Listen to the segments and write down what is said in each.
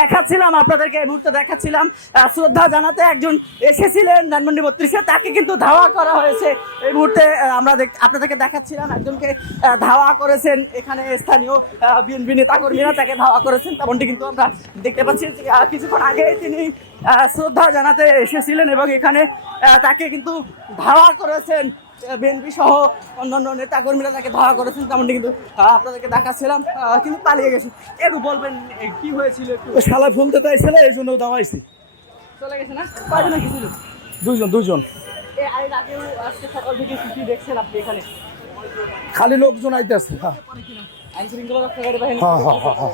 দেখাচ্ছিলাম, আপনাদেরকে এই মুহূর্তে দেখাচ্ছিলাম। শ্রদ্ধা জানাতে একজন এসেছিলেন ধানমন্ডি বত্রিশে, তাকে কিন্তু ধাওয়া করা হয়েছে এই মুহূর্তে। আমরা আপনাদেরকে দেখাচ্ছিলাম, একজনকে ধাওয়া করেছেন এখানে স্থানীয় বিএনপি নেতাকর্মীরা, তাকে ধাওয়া করেছেন, তেমনটি কিন্তু আমরা দেখতে পাচ্ছি কিছুক্ষণ আগেই তিনি শ্রদ্ধা জানাতে এসেছিলেন এবং এখানে তাকে কিন্তু ধাওয়া করেছেন। বিএনপি সহ অন্যান্য নেতাকর্মীরা তাকে ধাওয়া করেছেন তেমনটি কিন্তু আপনাদেরকে দেখাচ্ছিলাম কিন্তু পালিয়ে গেছে একটু বলবেন কি হয়েছিল একটু? শালা ফুলতে চাইছিল এই জন্য দাওয়াইছি চলে গেছে না? কয়জন এসেছিল দুইজন দুইজন। এ এর আগেও আজকে সকাল থেকে কি দেখছেন আপনি এখানে? খালি লোকজন আইতেছে হ্যাঁ। আইন শৃঙ্খলা রক্ষাকারী বাহিনী? হ্যাঁ হ্যাঁ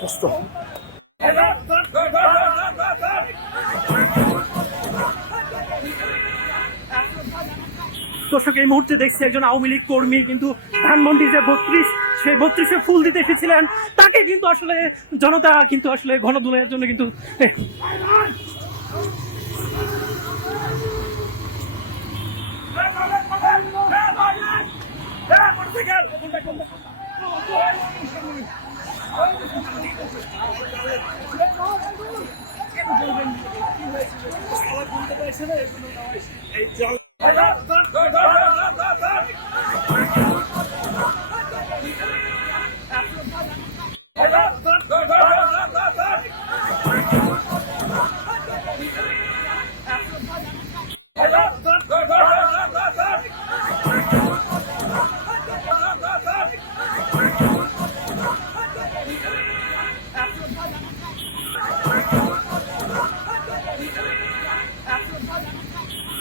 কষ্ট। দর্শক এই মুহূর্তে দেখছি একজন আওয়ামী লীগ কর্মী কিন্তু ধানমন্ডি যে বত্রিশ সেই বত্রিশে ফুল দিতে এসেছিলেন। তাকে কিন্তু আসলে জনতা কিন্তু আসলে ঘনদুলের জন্য কিন্তু এ,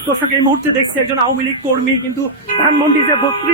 দর্শক এই মুহূর্তে দেখছি একজন আওয়ামী লীগ কর্মী কিন্তু ধানমন্ডি যে বত্রিশ